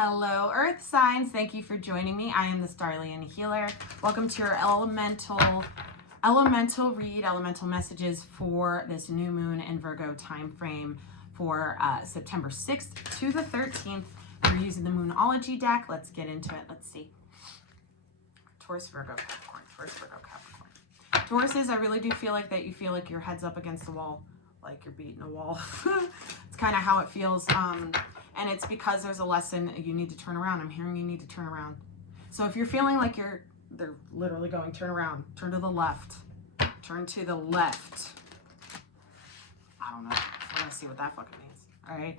Hello, Earth signs. Thank you for joining me. I am the Starlian Healer. Welcome to your elemental read, elemental messages for this new moon in Virgo time frame for September 6th to the 13th. We're using the Moonology deck. Let's get into it. Let's see. Taurus, Virgo, Capricorn. Taurus, Virgo, Capricorn. Tauruses, I really do feel like that you feel like your head's up against the wall, like you're beating a wall. It's kind of how it feels. And it's because there's a lesson you need to turn around. I'm hearing you need to turn around. So if you're feeling like they're literally going, turn around, turn to the left, turn to the left. I don't know. We're going to see what that fucking means. All right.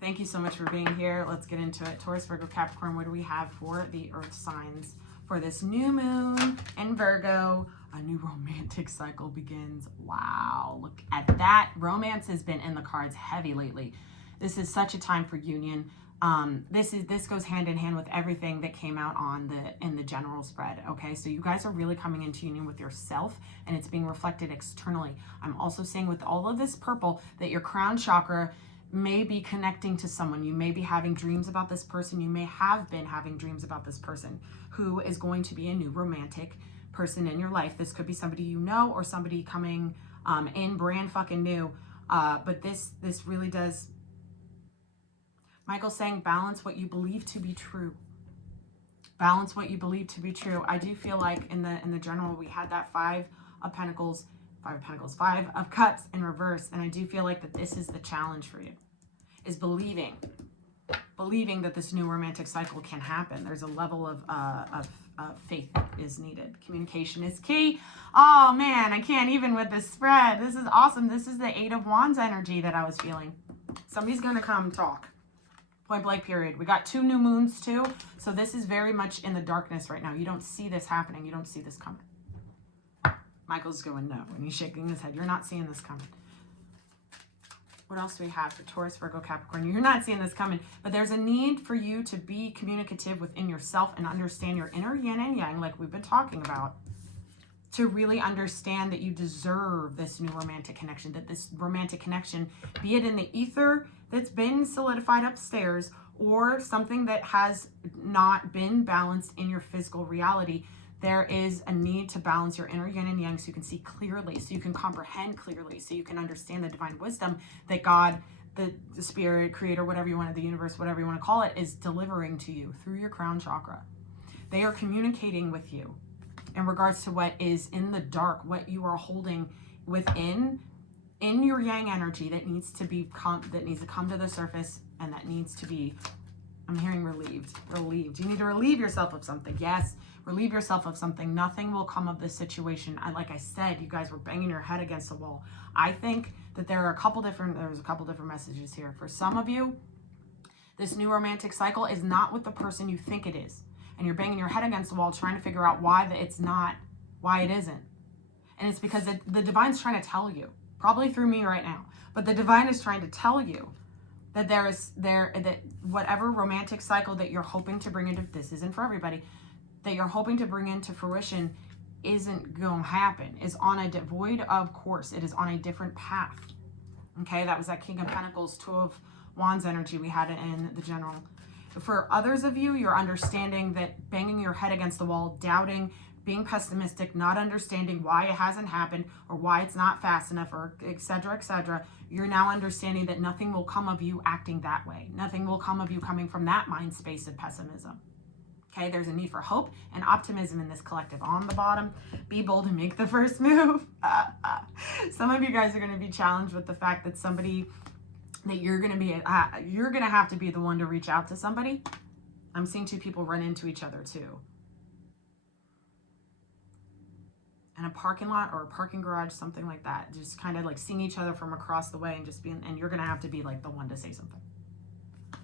Thank you so much for being here. Let's get into it. Taurus, Virgo, Capricorn, what do we have for the earth signs for this new moon in Virgo? A new romantic cycle begins. Wow. Look at that. Romance has been in the cards heavy lately. This is such a time for union. This goes hand in hand with everything that came out in the general spread. Okay, so you guys are really coming into union with yourself, and it's being reflected externally. I'm also seeing with all of this purple that your crown chakra may be connecting to someone. You may be having dreams about this person. You may have been having dreams about this person who is going to be a new romantic person in your life. This could be somebody you know or somebody coming in brand fucking new. But this really does. Michael's saying balance what you believe to be true. Balance what you believe to be true. I do feel like in the general we had that Five of Cups in reverse, and I do feel like that this is the challenge for you, is believing that this new romantic cycle can happen. There's a level of faith that is needed. Communication is key. Oh man, I can't even with this spread. This is awesome. This is the Eight of Wands energy that I was feeling. Somebody's gonna come talk. Point blank period. We got two new moons too. So this is very much in the darkness right now. You don't see this happening. You don't see this coming. Michael's going no. When he's shaking his head, you're not seeing this coming. What else do we have for Taurus, Virgo, Capricorn? You're not seeing this coming, but there's a need for you to be communicative within yourself and understand your inner yin and yang, like we've been talking about, to really understand that you deserve this new romantic connection, that this romantic connection, be it in the ether that's been solidified upstairs or something that has not been balanced in your physical reality, there is a need to balance your inner yin and yang so you can see clearly, so you can comprehend clearly, so you can understand the divine wisdom that God, the spirit, creator, whatever you want, the universe, whatever you want to call it, is delivering to you through your crown chakra. They are communicating with you in regards to what is in the dark, what you are holding within in your yang energy that needs to come to the surface, and that needs to be, I'm hearing relieved. You need to relieve yourself of something. Yes, relieve yourself of something. Nothing will come of this situation. Like I said, you guys were banging your head against the wall. I think that there's a couple different messages here. For some of you, this new romantic cycle is not with the person you think it is. And you're banging your head against the wall trying to figure out why it's not, why it isn't. And it's because the divine's trying to tell you, probably through me right now, but the divine is trying to tell you that that whatever romantic cycle that you're hoping to bring into, this isn't for everybody, that you're hoping to bring into fruition isn't going to happen, is on a devoid of course. It is on a different path. Okay, that was that King of Pentacles, Two of Wands energy we had in the general. For others of you, you're understanding that banging your head against the wall, doubting, being pessimistic, not understanding why it hasn't happened or why it's not fast enough, or etc., you're now understanding that nothing will come of you acting that way. Nothing will come of you coming from that mind space of pessimism. Okay, there's a need for hope and optimism in this collective. On the bottom, be bold and make the first move. Some of you guys are going to be challenged with the fact that you're going to have to be the one to reach out to somebody. I'm seeing two people run into each other too. In a parking lot or a parking garage, something like that. Just kind of like seeing each other from across the way and just and you're going to have to be like the one to say something.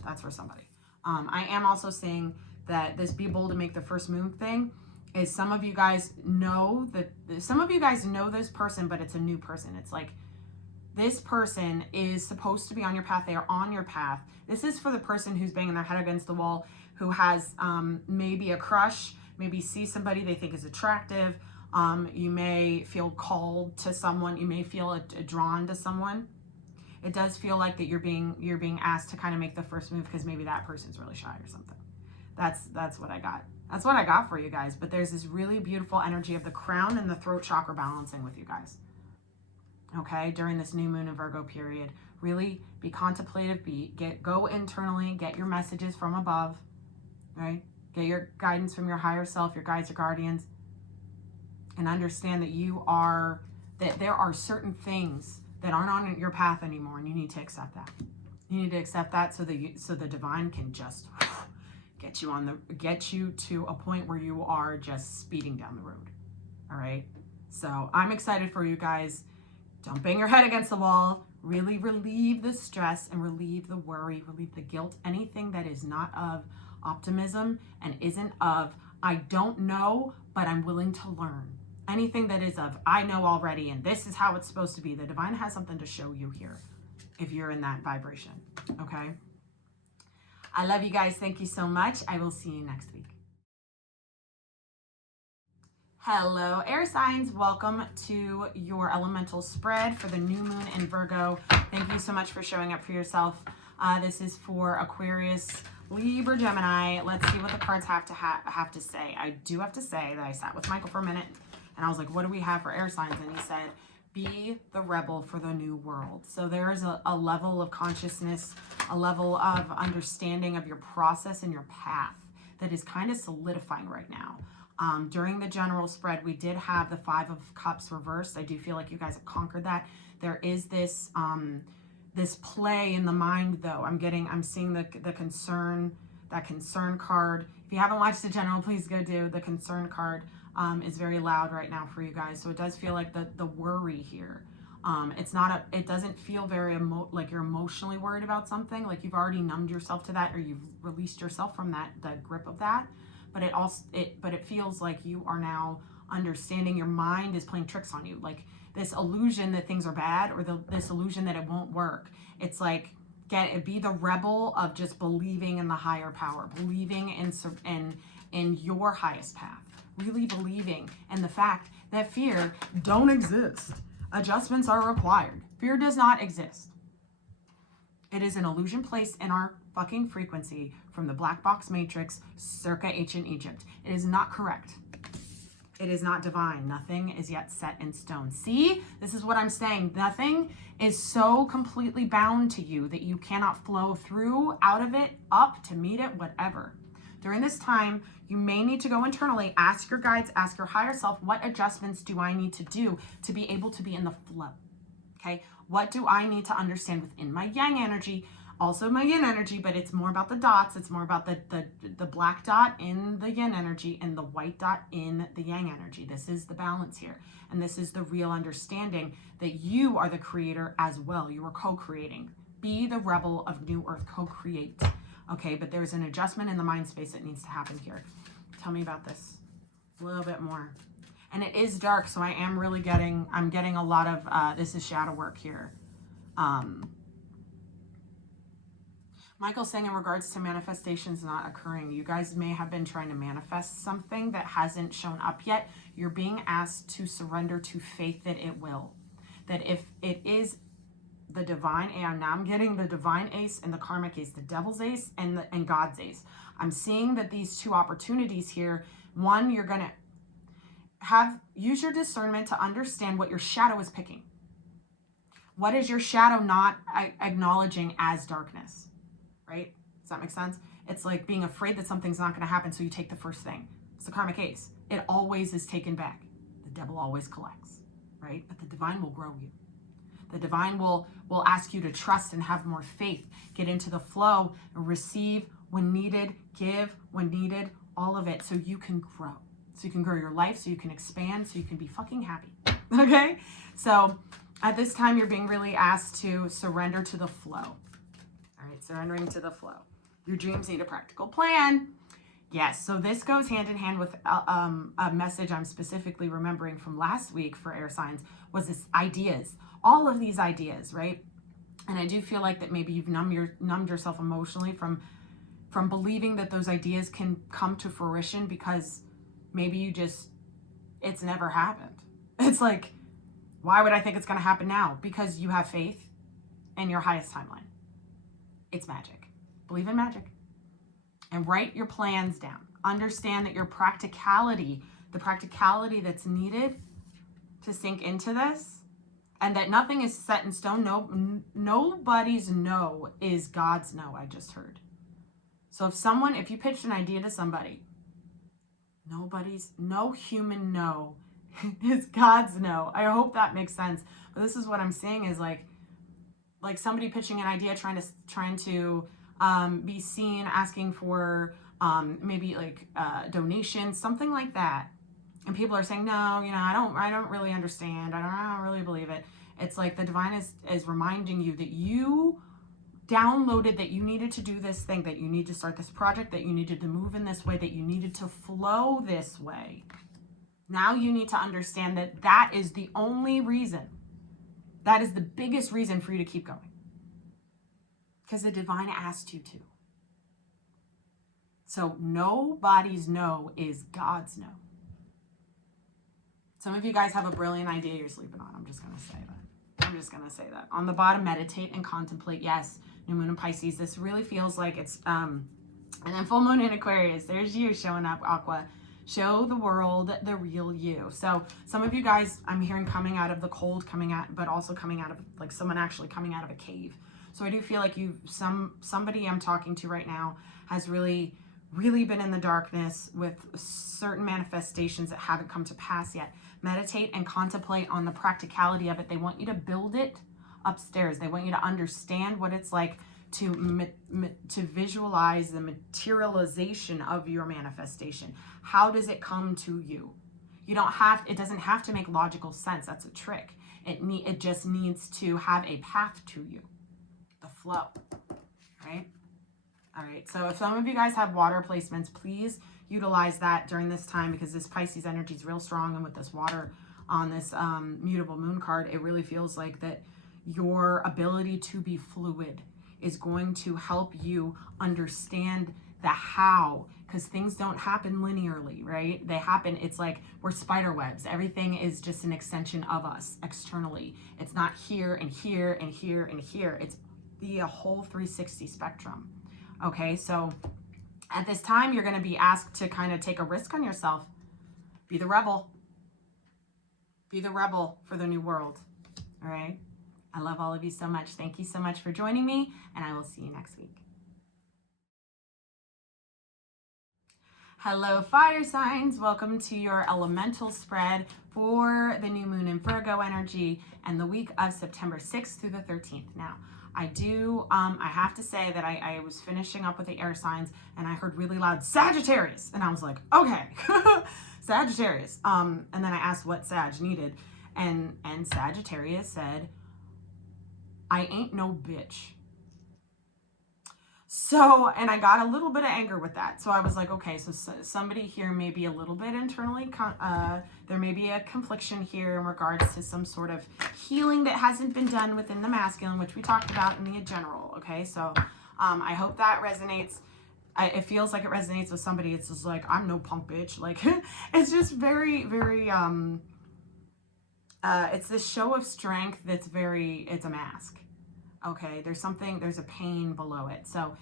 That's for somebody. I am also saying that this be bold to make the first move thing is some of you guys know this person, but it's a new person. It's like, this person is supposed to be on your path. They are on your path. This is for the person who's banging their head against the wall, who has maybe a crush, maybe see somebody they think is attractive. You may feel called to someone. You may feel drawn to someone. It does feel like that you're being asked to kind of make the first move because maybe that person's really shy or something. That's what I got. That's what I got for you guys. But there's this really beautiful energy of the crown and the throat chakra balancing with you guys. Okay, during this new moon in Virgo period, really be contemplative, go internally, get your messages from above, right? Get your guidance from your higher self, your guides, your guardians, and understand that there are certain things that aren't on your path anymore, and you need to accept that. You need to accept that so the divine can just get you to a point where you are just speeding down the road. All right. So I'm excited for you guys. Don't bang your head against the wall. Really relieve the stress and relieve the worry, relieve the guilt, anything that is not of optimism and isn't of, I don't know, but I'm willing to learn. Anything that is of, I know already, and this is how it's supposed to be. The divine has something to show you here if you're in that vibration, okay? I love you guys. Thank you so much. I will see you next week. Hello, air signs. Welcome to your elemental spread for the new moon in Virgo. Thank you so much for showing up for yourself. This is for Aquarius, Libra, Gemini. Let's see what the cards have to say. I do have to say that I sat with Michael for a minute and I was like, what do we have for air signs? And he said, be the rebel for the new world. So there is a level of consciousness, a level of understanding of your process and your path that is kind of solidifying right now. During the general spread, we did have the 5 of Cups reversed. I do feel like you guys have conquered that. There is this this play in the mind, though. I'm seeing the concern, that concern card. If you haven't watched the general, please go do. The concern card is very loud right now for you guys. So it does feel like the worry here. It doesn't feel very like you're emotionally worried about something, like you've already numbed yourself to that, or you've released yourself from the grip of that. But it feels like you are now understanding your mind is playing tricks on you, like this illusion that things are bad, or this illusion that it won't work. It's like, be the rebel of just believing in the higher power, believing in your highest path, really believing in the fact that fear don't exist. Adjustments are required. Fear does not exist. It is an illusion placed in our fucking frequency from the black box matrix circa ancient Egypt. It is not correct. It is not divine. Nothing is yet set in stone. See, this is what I'm saying. Nothing is so completely bound to you that you cannot flow through, out of it, up to meet it, whatever. During this time, you may need to go internally, ask your guides, ask your higher self, what adjustments do I need to do to be able to be in the flow? Okay, what do I need to understand within my yang energy? Also my yin energy, but it's more about the dots. It's more about the black dot in the yin energy and the white dot in the yang energy. This is the balance here. And this is the real understanding that you are the creator as well. You are co-creating. Be the rebel of New Earth, co-create. Okay, but there's an adjustment in the mind space that needs to happen here. Tell me about this a little bit more. And it is dark, so I'm getting a lot of, this is shadow work here. Michael's saying in regards to manifestations not occurring, you guys may have been trying to manifest something that hasn't shown up yet. You're being asked to surrender to faith that it will. That if it is the divine, and now I'm getting the divine ace and the karmic ace, the devil's ace and God's ace. I'm seeing that these two opportunities here, one, you're going to use your discernment to understand what your shadow is picking. What is your shadow not acknowledging as darkness? Right? Does that make sense? It's like being afraid that something's not going to happen, so you take the first thing. It's the karmic ace. It always is taken back. The devil always collects, right? But the divine will grow you. The divine will ask you to trust and have more faith, get into the flow, and receive when needed, give when needed, all of it, so you can grow. So you can grow your life, so you can expand, so you can be fucking happy. Okay? So at this time, you're being really asked to surrender to the flow. All right, surrendering to the flow. Your dreams need a practical plan. Yes, so this goes hand in hand with a message I'm specifically remembering from last week for air signs, was this ideas. All of these ideas, right? And I do feel like that maybe you've numbed yourself emotionally from believing that those ideas can come to fruition, because maybe it's never happened. It's like, why would I think it's going to happen now? Because you have faith. in your highest timeline. It's magic. Believe in magic. And write your plans down. Understand that your practicality, the practicality that's needed to sink into this, and that nothing is set in stone. Nobody's no is God's no, I just heard. So if you pitched an idea to somebody, no human no is God's no. I hope that makes sense. But this is what I'm saying is like somebody pitching an idea, trying to be seen, asking for maybe like donations, something like that. And people are saying, no, I don't really understand. I don't really believe it. It's like the divine is reminding you that you downloaded that you needed to do this thing, that you need to start this project, that you needed to move in this way, that you needed to flow this way. Now you need to understand that that is the only reason. That is the biggest reason for you to keep going. Because the divine asked you to. So nobody's no is God's no. Some of you guys have a brilliant idea you're sleeping on. I'm just going to say that. On the bottom, meditate and contemplate. Yes, new moon in Pisces. This really feels like it's, and then full moon in Aquarius. There's you showing up, Aqua. Show the world the real you. So some of you guys, I'm hearing coming out of the cold, but also coming out of, like someone actually coming out of a cave. So I do feel like somebody I'm talking to right now has really been in the darkness with certain manifestations that haven't come to pass yet. Meditate and contemplate on the practicality of it. They want you to build it upstairs. They want you to understand what it's like to visualize the materialization of your manifestation. How does it come to you? It doesn't have to make logical sense. That's a trick. It just needs to have a path to you. The flow, right? All right, so if some of you guys have water placements, please utilize that during this time, because this Pisces energy is real strong, and with this water on this mutable moon card, it really feels like that your ability to be fluid is going to help you understand the how, because things don't happen linearly, right? They happen, it's like we're spider webs. Everything is just an extension of us externally. It's not here and here and here and here. It's the whole 360 spectrum. Okay, so at this time, you're going to be asked to kind of take a risk on yourself. Be the rebel. Be the rebel for the new world. All right? I love all of you so much. Thank you so much for joining me, and I will see you next week. Hello, fire signs. Welcome to your elemental spread for the new moon in Virgo energy and the week of September 6th through the 13th. Now, I have to say that I was finishing up with the air signs, and I heard really loud Sagittarius, and I was like, okay, Sagittarius. And then I asked what Sag needed, and Sagittarius said, I ain't no bitch. So, and I got a little bit of anger with that. So I was like, okay, so somebody here may be a little bit internally, there may be a confliction here in regards to some sort of healing that hasn't been done within the masculine, which we talked about in the general, okay? So I hope that resonates. It feels like it resonates with somebody. It's just like, I'm no punk bitch. Like, it's just very, very, it's this show of strength that's it's a mask. Okay, there's a pain below it. So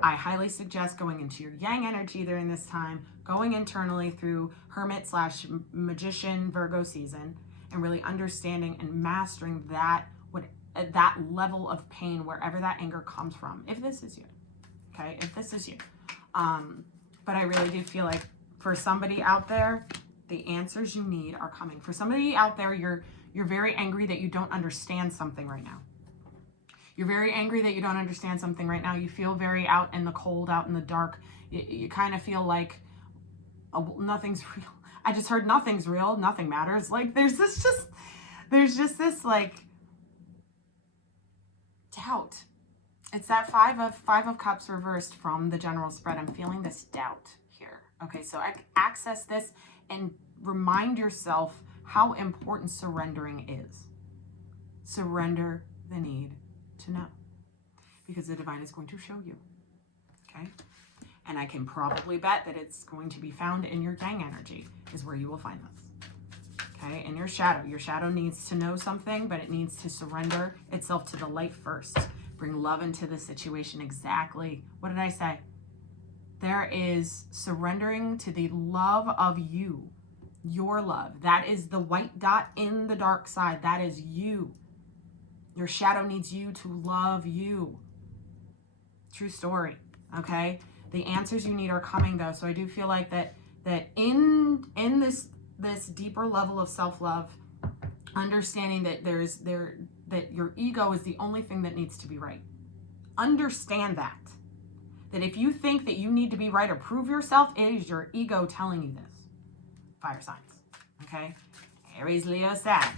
I highly suggest going into your yang energy during this time, going internally through Hermit/Magician Virgo season, and really understanding and mastering that level of pain, wherever that anger comes from, if this is you. Okay, if this is you. But I really do feel like for somebody out there, the answers you need are coming. For somebody out there, you're very angry that you don't understand something right now. You're very angry that you don't understand something right now. You feel very out in the cold, out in the dark. You kind of feel like nothing's real. I just heard nothing's real. Nothing matters. Like there's just this like doubt. It's that five of cups reversed from the general spread. I'm feeling this doubt here. Okay, so access this and remind yourself how important surrendering is. Surrender the need to know, because the divine is going to show you. Okay, and I can probably bet that it's going to be found in your yang energy is where you will find this. Okay, and your shadow needs to know something, but it needs to surrender itself to the light first. Bring love into the situation. Exactly. What did I say? There is surrendering to the love of you, your love. That is the white dot in the dark side. That is you. Your shadow needs you to love you. True story. Okay, the answers you need are coming though. So I do feel like that in this deeper level of self-love, understanding that that your ego is the only thing that needs to be right. Understand that if you think that you need to be right or prove yourself, it is your ego telling you this. Fire signs. Okay, Aries, Leo, Sag.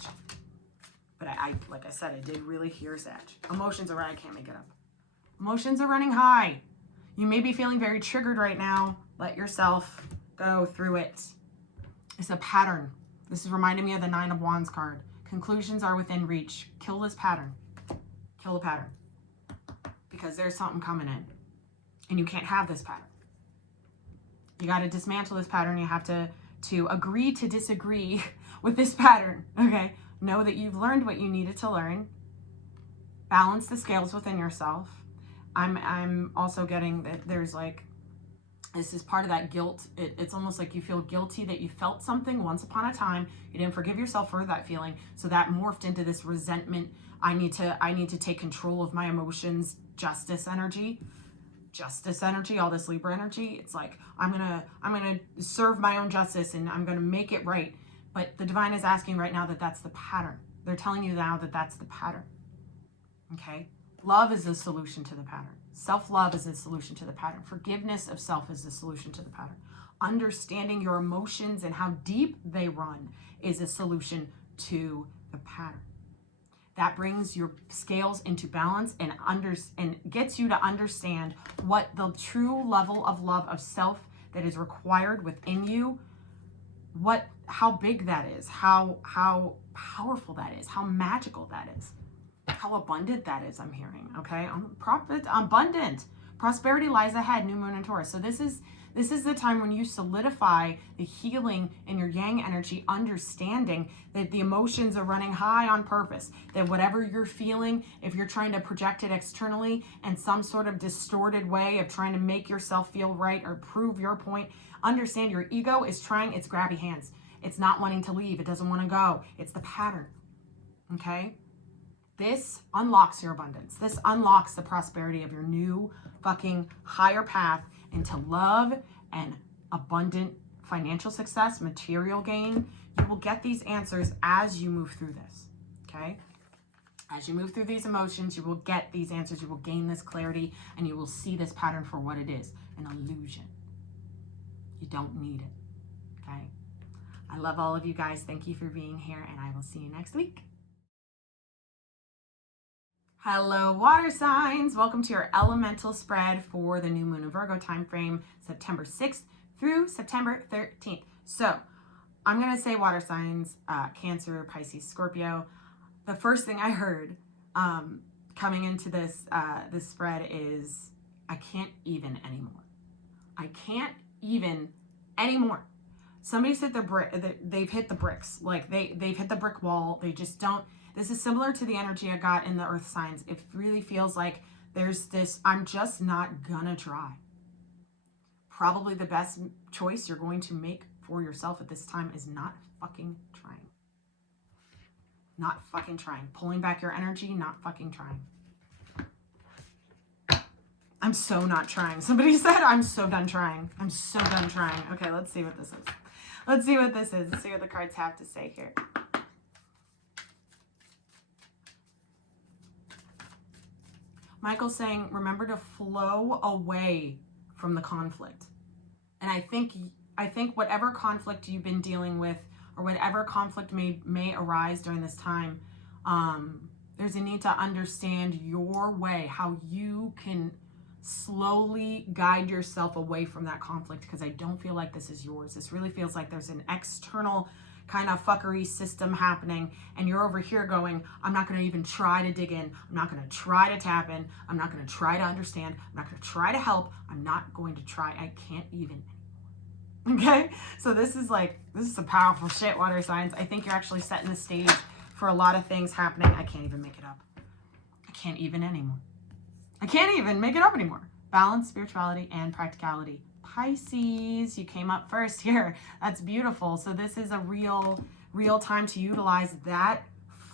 But I like I said, I did really hear Sag. Emotions are right. I can't make it up. Emotions are running high. You may be feeling very triggered right now. Let yourself go through it. It's a pattern. This is reminding me of the 9 of Wands card. Conclusions are within reach. Kill this pattern. Kill the pattern. Because there's something coming in. And you can't have this pattern. You got to dismantle this pattern. You have to agree to disagree with this pattern. Okay? Know that you've learned what you needed to learn. Balance the scales within yourself. I'm also getting that there's like, this is part of that guilt. It's almost like you feel guilty that you felt something once upon a time. You didn't forgive yourself for that feeling. So that morphed into this resentment. I need to take control of my emotions. Justice energy, all this Libra energy. It's like, I'm gonna serve my own justice and I'm gonna make it right. But the divine is asking right now that that's the pattern. They're telling you now that that's the pattern. Okay. Love is the solution to the pattern. Self-love is the solution to the pattern. Forgiveness of self is the solution to the pattern. Understanding your emotions and how deep they run is a solution to the pattern. That brings your scales into balance and gets you to understand what the true level of love of self that is required within you, how big that is, how powerful that is, how magical that is. How abundant that is, I'm hearing. Okay, abundant. Prosperity lies ahead. New moon in Taurus. So this is the time when you solidify the healing in your yang energy, understanding that the emotions are running high on purpose. That whatever you're feeling, if you're trying to project it externally in some sort of distorted way of trying to make yourself feel right or prove your point, understand your ego is trying its grabby hands. It's not wanting to leave. It doesn't want to go. It's the pattern. Okay. This unlocks your abundance. This unlocks the prosperity of your new fucking higher path into love and abundant financial success, material gain. You will get these answers as you move through this, okay? As you move through these emotions, you will get these answers. You will gain this clarity and you will see this pattern for what it is, an illusion. You don't need it, okay? I love all of you guys. Thank you for being here and I will see you next week. Hello, water signs. Welcome to your elemental spread for the new moon of Virgo time frame, September 6th through September 13th. So I'm going to say water signs, Cancer, Pisces, Scorpio. The first thing I heard coming into this spread is, I can't even anymore. I can't even anymore. Somebody's hit they've hit the bricks. Like they've hit the brick wall. They just don't. This is similar to the energy I got in the earth signs. It really feels like there's this, I'm just not gonna try. Probably the best choice you're going to make for yourself at this time is not fucking trying. Not fucking trying. Pulling back your energy, not fucking trying. I'm so not trying. Somebody said, I'm so done trying. I'm so done trying. Okay, let's see what this is. Let's see what this is. Let's see what the cards have to say here. Michael's saying, remember to flow away from the conflict. And I think whatever conflict you've been dealing with or whatever conflict may arise during this time, there's a need to understand your way, how you can slowly guide yourself away from that conflict, because I don't feel like this is yours. This really feels like there's an external kind of fuckery system happening and you're over here going, I'm not going to even try to dig in. I'm not going to try to tap in. I'm not going to try to understand. I'm not going to try to help. I'm not going to try. I can't even. Okay, so this is some powerful shit, water signs. I think you're actually setting the stage for a lot of things happening. I can't even make it up. I can't even anymore. I can't even make it up anymore. Balance, spirituality, and practicality. Pisces, you came up first here. That's beautiful. So this is a real time to utilize that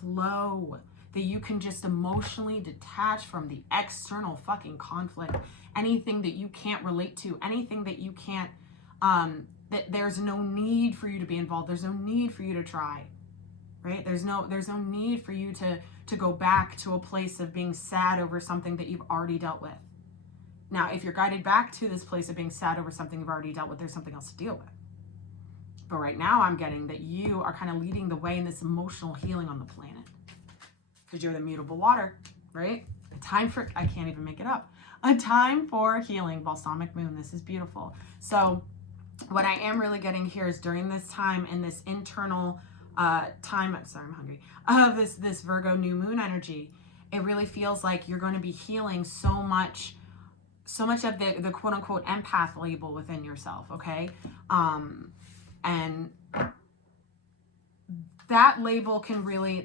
flow, that you can just emotionally detach from the external fucking conflict, anything that you can't relate to, anything that you can't, that there's no need for you to be involved. There's no need for you to try, right? There's no need for you to go back to a place of being sad over something that you've already dealt with. Now, if you're guided back to this place of being sad over something you've already dealt with, there's something else to deal with. But right now I'm getting that you are kind of leading the way in this emotional healing on the planet. Because you're the mutable water, right? A time for, I can't even make it up. A time for healing, balsamic moon. This is beautiful. So what I am really getting here is during this time in this internal time, sorry, I'm hungry, of this Virgo new moon energy, it really feels like you're going to be healing so much of the quote unquote empath label within yourself, okay? And that label can really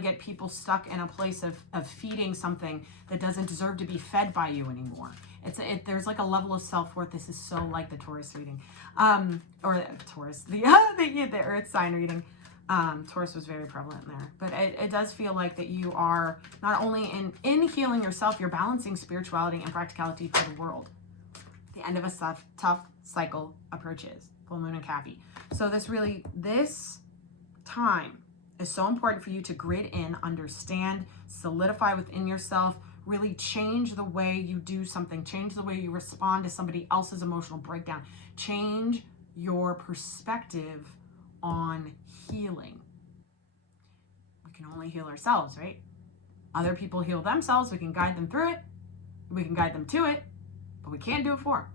get people stuck in a place of feeding something that doesn't deserve to be fed by you anymore. There's like a level of self-worth. This is so like the Taurus reading, or the Taurus, the Earth sign reading. Taurus was very prevalent there, but it does feel like that you are not only in healing yourself, you're balancing spirituality and practicality for the world. The end of a tough cycle approaches. Full moon and Cappy. So this time is so important for you to grid in, understand, solidify within yourself, really change the way you do something, change the way you respond to somebody else's emotional breakdown, change your perspective on healing. We can only heal ourselves, right? Other people heal themselves. We can guide them through it. We can guide them to it, but we can't do it for them.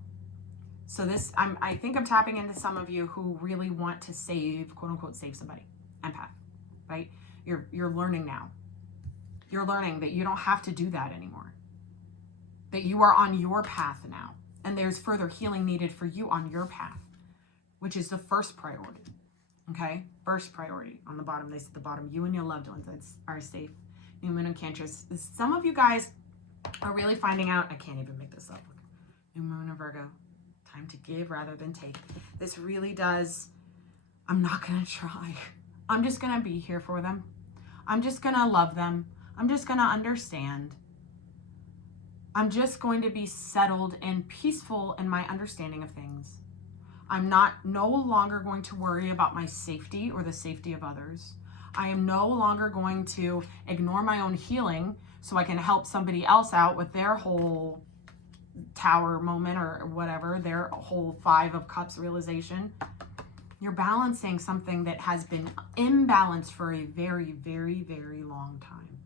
So I think I'm tapping into some of you who really want to save, quote unquote, save somebody. Empath, right? You're learning now. You're learning that you don't have to do that anymore. That you are on your path now. And there's further healing needed for you on your path, which is the first priority. Okay? First priority on the bottom. They said the bottom, you and your loved ones are safe. New moon and Cantress. Some of you guys are really finding out, I can't even make this up. New moon and Virgo. Time to give rather than take. This really does, I'm not going to try. I'm just going to be here for them. I'm just going to love them. I'm just going to understand. I'm just going to be settled and peaceful in my understanding of things. I'm no longer going to worry about my safety or the safety of others. I am no longer going to ignore my own healing so I can help somebody else out with their whole tower moment or whatever, their whole 5 of Cups realization. You're balancing something that has been imbalanced for a very, very, very long time.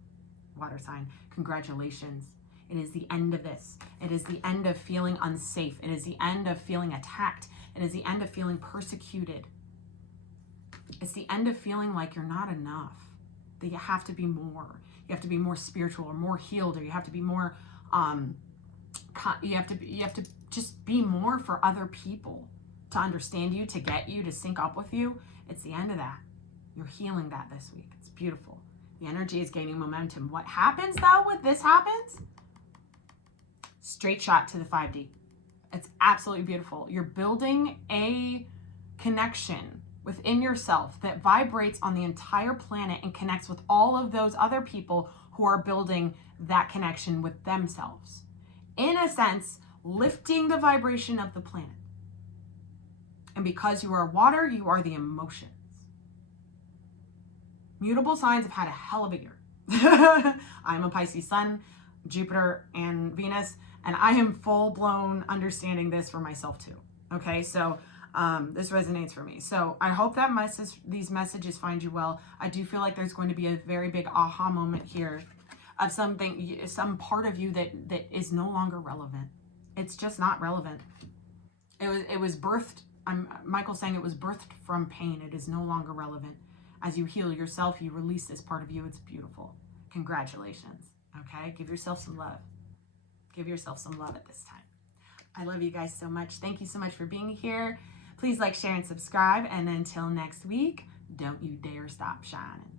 Water sign, congratulations. It is the end of this. It is the end of feeling unsafe. It is the end of feeling attacked. It is the end of feeling persecuted. It's the end of feeling like you're not enough, that you have to be more. You have to be more spiritual or more healed, or you have to be more, you have to just be more for other people to understand you, to get you, to sync up with you. It's the end of that. You're healing that this week. It's beautiful. The energy is gaining momentum. What happens though when this happens? Straight shot to the 5D. It's absolutely beautiful. You're building a connection within yourself that vibrates on the entire planet and connects with all of those other people who are building that connection with themselves. In a sense, lifting the vibration of the planet. And because you are water, you are the emotions. Mutable signs have had a hell of a year. I'm a Pisces sun, Jupiter, and Venus, and I am full-blown understanding this for myself too. Okay, so this resonates for me. So I hope that these messages find you well. I do feel like there's going to be a very big aha moment here of something, some part of you that is no longer relevant. It's just not relevant. It was birthed. Michael's saying it was birthed from pain. It is no longer relevant. As you heal yourself, you release this part of you. It's beautiful. Congratulations. Okay, give yourself some love. Give yourself some love at this time. I love you guys so much. Thank you so much for being here. Please like, share, and subscribe. And until next week, don't you dare stop shining.